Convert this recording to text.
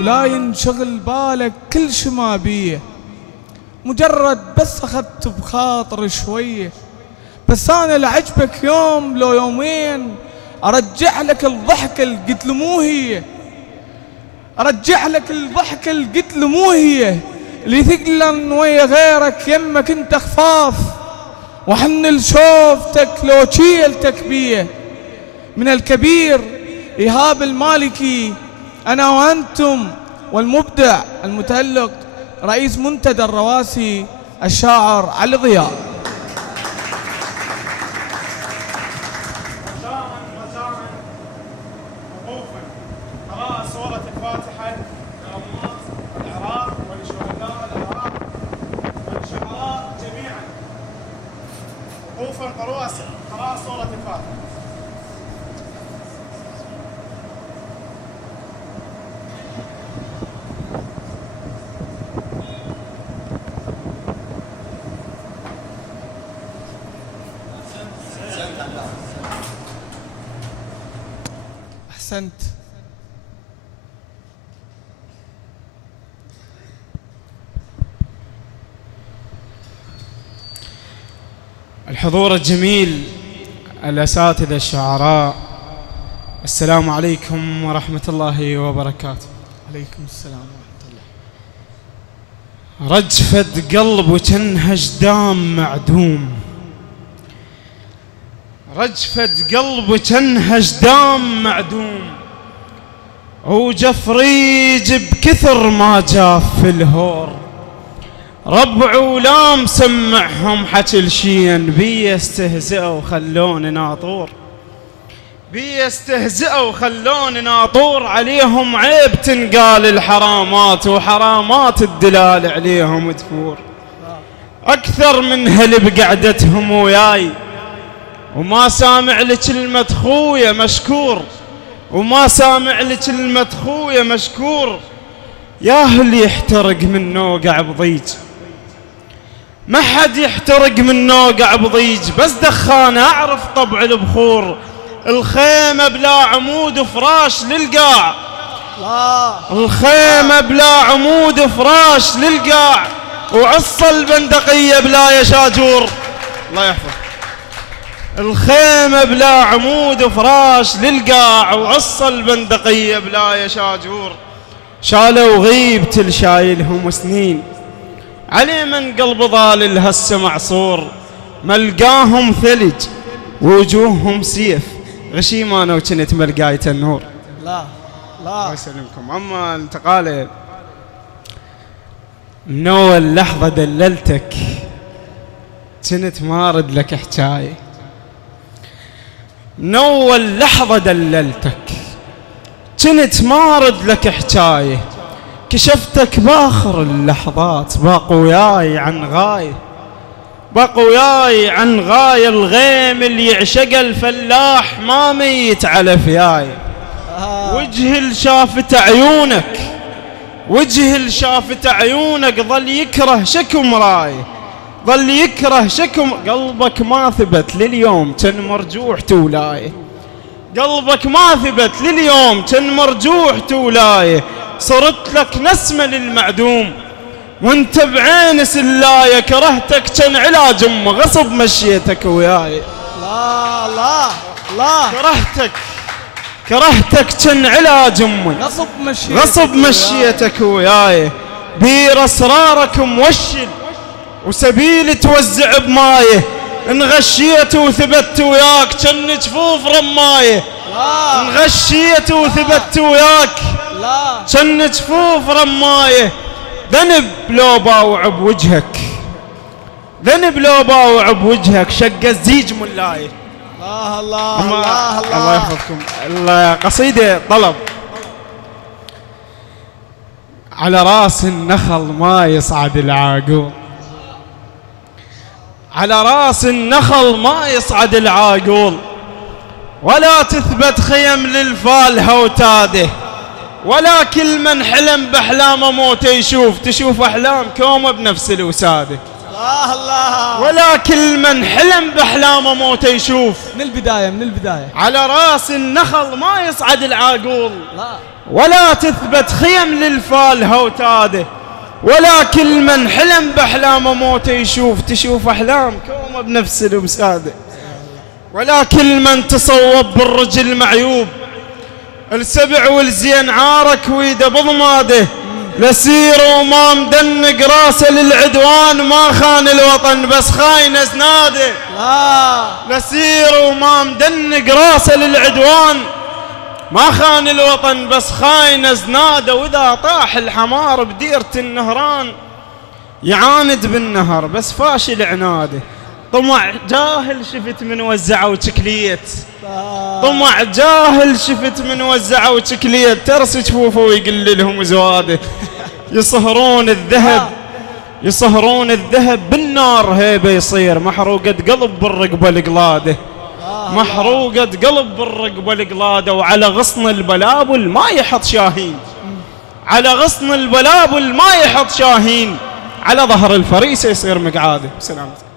ولا ينشغل بالك كل شي ما بيه، مجرد بس أخذت بخاطر شوية، بس أنا لعجبك يوم لو يومين أرجع لك الضحكة اللي قلت له مو هي، أرجع لك الضحكة اللي قلت له مو هي، اللي ثقلا ويا غيرك يمك انت خفاف، وحن لشوفتك لو شيلتك بيه. من الكبير إيهاب المالكي أنا وأنتم، والمبدع المتألق رئيس منتدى الرواسي الشاعر علي ضياء. وقوفا قراءة سورة الفاتحة لأمات العراق ولشهداء العراق والشعراء جميعا. وقوفا قراءة سورة الفاتحة. أحسنت. الحضور الجميل، الأساتذة الشعراء، السلام عليكم ورحمة الله وبركاته. عليكم السلام ورحمة الله. رجفة قلب وتنهج دام معدوم، رجفة قلب وتنهج دام معدوم، وجفريج بكثر ما جاف في الهور، ربع ولا مسمعهم حكي الشين، بي يستهزئوا خلوني ناطور، بي يستهزئوا خلوني ناطور، عليهم عيب تنقال الحرامات، وحرامات الدلال عليهم تفور، أكثر من هل بقعدتهم وياي، وما سامع لكلمة خويا مشكور، وما سامع لكلمة خويا مشكور، يا هل يحترق من نوقع بضيج، ما حد يحترق من نوقع بضيج، بس دخانة أعرف طبع البخور، الخيمة بلا عمود وفراش للقاع، الخيمة بلا عمود وفراش للقاع، وعصا البندقية بلا يشاجور، الله يحفظ، الخيمة بلا عمود وفراش للقاع، وعصا البندقية بلا يشاجور، شالوا غيبة الشايلهم سنين، علي من قلب ضال هسه معصور، ملقاهم ثلج ووجوههم سيف، غشيمانه وكنت ملقاية النور. لا الله يسلمكم. أما انتقال من أول لحظة دللتك كنت مارد لك حكاية، من أول لحظة دللتك كنت مارد لك حكاية، كشفتك باخر اللحظات، باق وياي عن غاية، باق وياي عن غاية، الغيم اللي يعشق الفلاح ما ميت على فياي، وجه اللي شافت عيونك، وجه اللي شافت عيونك ظل يكره شكم رايه، ظل يكره شكم، قلبك ما ثبت لليوم كان مرجوح تولايه، قلبك ما ثبت لليوم كان مرجوح تولايه، صرت لك نسمة للمعدوم، وانت بعين سلاية، كرهتك كان علاج امه، غصب مشيتك وياي، لا لا لا، كرهتك كان علاج امي، غصب مشيتك وياي، بير اسرارك موشل وسبيل توزع بمايه، انغشيت وثبت وياك كان جفوف رمايه، انغشيت وثبت وياك كان جفوف رمايه، ذنب لو باوع بوجهك، ذنب لو باوع بوجهك، شق الزيج ملايه. الله الله الله الله، الله يحفظكم. قصيدة طلب. على راس النخل ما يصعد العاقول، على راس النخل ما يصعد العاقول، ولا تثبت خيم للفال هوتاده، ولا كل من حلم بأحلامه موته يشوف، تشوف أحلام كومه بنفس الوسادة. الله الله، ولا كل من حلم بأحلامه موته يشوف. من البداية، من البداية. على راس النخل ما يصعد العاقول، لا. ولا تثبت خيم للفال هوتاده، ولا كل من حلم بأحلام موته تشوف أحلام كومه بنفس المساده، ولا كل من تصوب بالرجل معيوب السبع والزين عارك ويده بضماده، لسير وما مدنق راسه للعدوان ما خان الوطن بس خاين زناده. لسير وما مدنق راسه للعدوان ما خان الوطن بس خاين زناده، واذا طاح الحمار بديرة النهران يعاند بالنهر بس فاشل عناده. طمع جاهل شفت من وزعوا تكليت، طمع جاهل شفت من وزعوا تكليت، ترس جفوفه ويقل لهم زواده. يصهرون الذهب بالنار هيبه يصير، محروقة قلب بالرقبة القلاده، محروقة قلب بالرقبة القلاده. وعلى غصن البلابل ما يحط شاهين، على غصن البلابل ما يحط شاهين، على ظهر الفريسة يصير مقعاده. سلامتك.